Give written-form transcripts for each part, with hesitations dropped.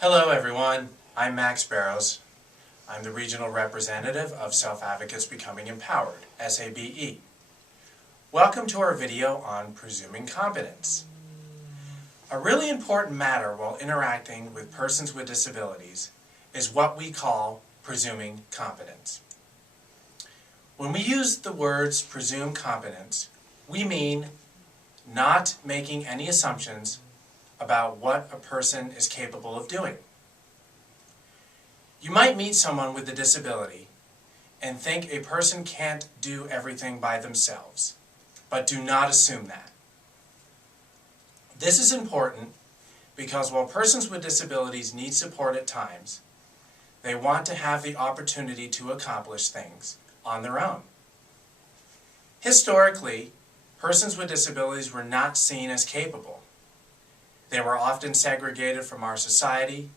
Hello everyone, I'm Max Barrows. I'm the Regional Representative of Self-Advocates Becoming Empowered, SABE. Welcome to our video on presuming competence. A really important matter while interacting with persons with disabilities is what we call presuming competence. When we use the words presume competence, we mean not making any assumptions about what a person is capable of doing. You might meet someone with a disability and think a person can't do everything by themselves, but do not assume that. This is important because while persons with disabilities need support at times, they want to have the opportunity to accomplish things on their own. Historically, persons with disabilities were not seen as capable. They were often segregated from our society,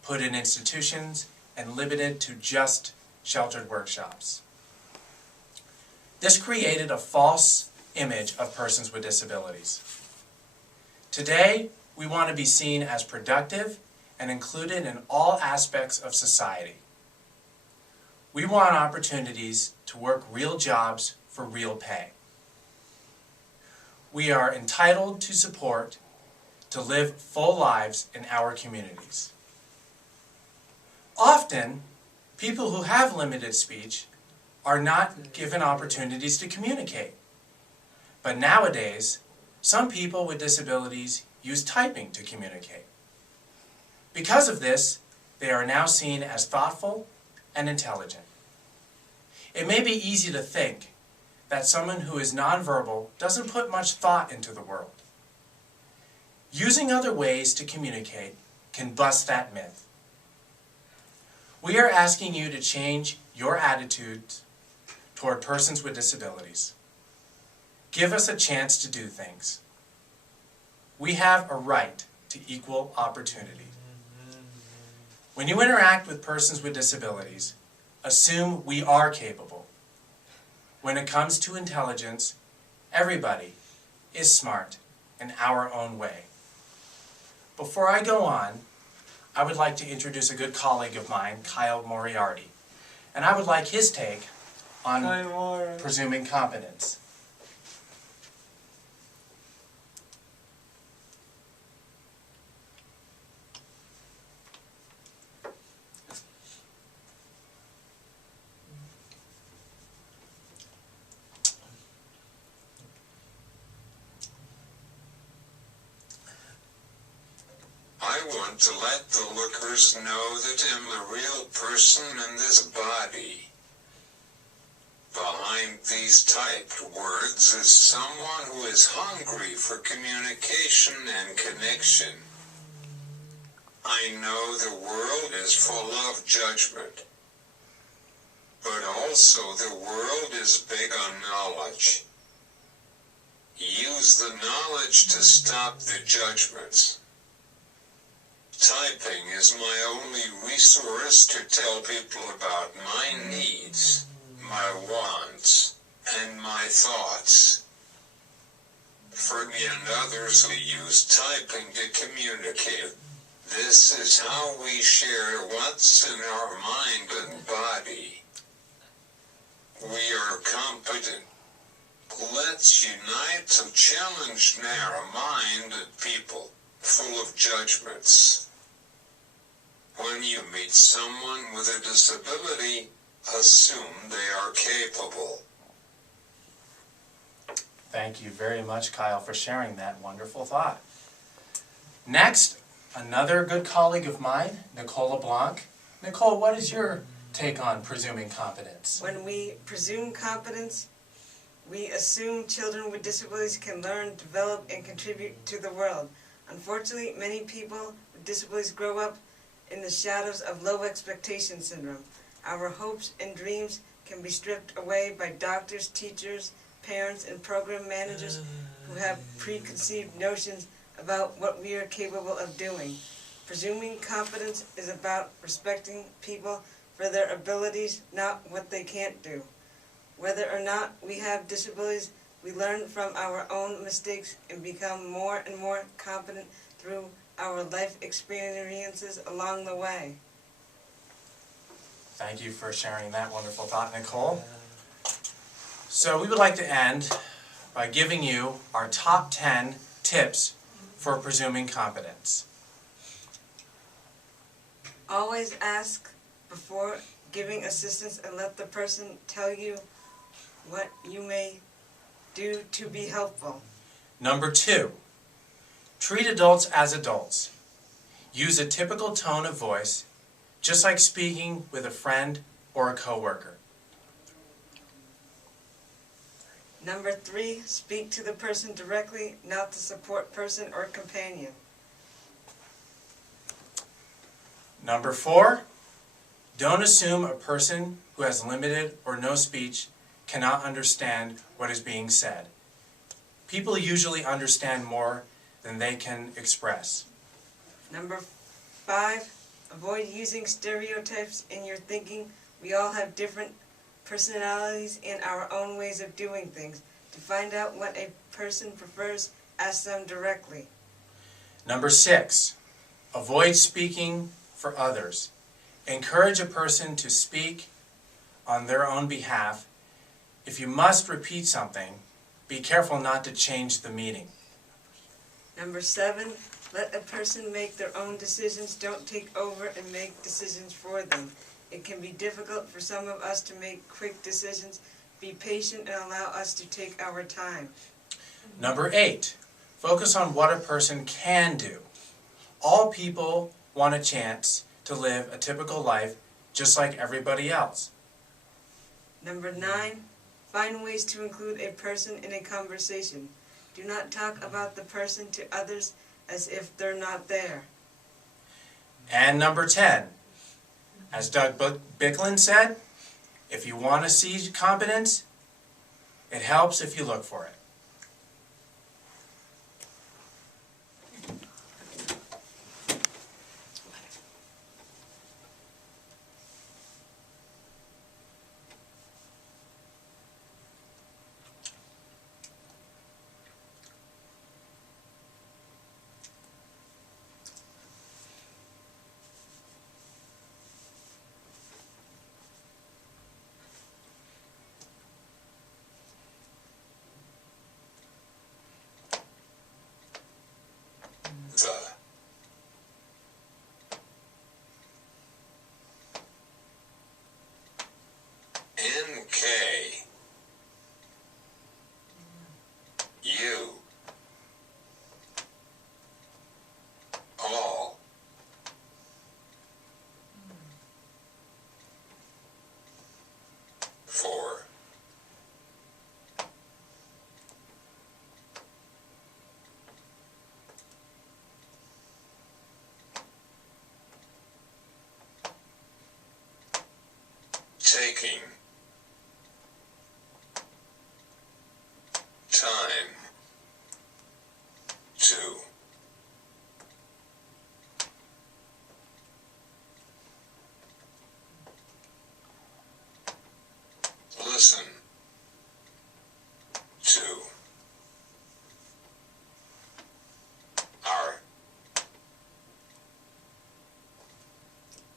put in institutions, and limited to just sheltered workshops. This created a false image of persons with disabilities. Today, we want to be seen as productive and included in all aspects of society. We want opportunities to work real jobs for real pay. We are entitled to support to live full lives in our communities. Often, people who have limited speech are not given opportunities to communicate. But nowadays, some people with disabilities use typing to communicate. Because of this, they are now seen as thoughtful and intelligent. It may be easy to think that someone who is nonverbal doesn't put much thought into the world. Using other ways to communicate can bust that myth. We are asking you to change your attitudes toward persons with disabilities. Give us a chance to do things. We have a right to equal opportunity. When you interact with persons with disabilities, assume we are capable. When it comes to intelligence, everybody is smart in our own way. Before I go on, I would like to introduce a good colleague of mine, Kyle Moriarty, and I would like his take on presuming competence. I want to let the lookers know that I'm a real person in this body. Behind these typed words is someone who is hungry for communication and connection. I know the world is full of judgment, but also the world is big on knowledge. Use the knowledge to stop the judgments. Typing is my only resource to tell people about my needs, my wants, and my thoughts. For me and others who use typing to communicate, this is how we share what's in our mind and body. We are competent. Let's unite to challenge narrow-minded people, full of judgments. When you meet someone with a disability, assume they are capable. Thank you very much, Kyle, for sharing that wonderful thought. Next, another good colleague of mine, Nicole LeBlanc. Nicole, what is your take on presuming competence? When we presume competence, we assume children with disabilities can learn, develop, and contribute to the world. Unfortunately, many people with disabilities grow up in the shadows of low expectation syndrome. Our hopes and dreams can be stripped away by doctors, teachers, parents, and program managers who have preconceived notions about what we are capable of doing. Presuming competence is about respecting people for their abilities, not what they can't do. Whether or not we have disabilities, we learn from our own mistakes and become more and more competent through our life experiences along the way. Thank you for sharing that wonderful thought, Nicole. So we would like to end by giving you our top 10 tips for presuming competence. Always ask before giving assistance and let the person tell you what you may do to be helpful. Number 2, treat adults as adults. Use a typical tone of voice, just like speaking with a friend or a coworker. Number 3, speak to the person directly, not the support person or companion. Number 4, don't assume a person who has limited or no speech cannot understand what is being said. People usually understand more than they can express. Number 5, avoid using stereotypes in your thinking. We all have different personalities and our own ways of doing things. To find out what a person prefers, ask them directly. Number 6, avoid speaking for others. Encourage a person to speak on their own behalf. If you must repeat something, be careful not to change the meaning. Number 7, let a person make their own decisions. Don't take over and make decisions for them. It can be difficult for some of us to make quick decisions. Be patient and allow us to take our time. Number 8, focus on what a person can do. All people want a chance to live a typical life just like everybody else. Number 9, find ways to include a person in a conversation. Do not talk about the person to others as if they're not there. And number 10, as Doug Bicklin said, if you want to see competence, it helps if you look for it. The NK U all for taking time to listen to our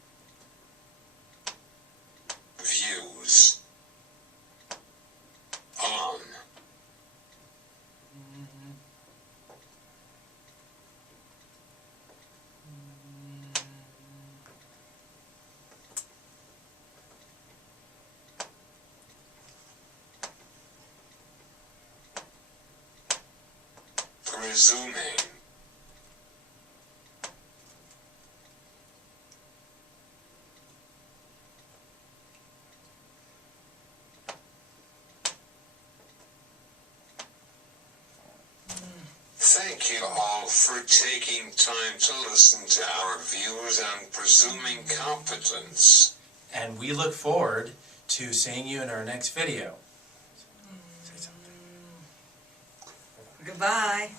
views on presuming Thank you all for taking time to listen to our views on presuming competence. And we look forward to seeing you in our next video. Say something. Goodbye.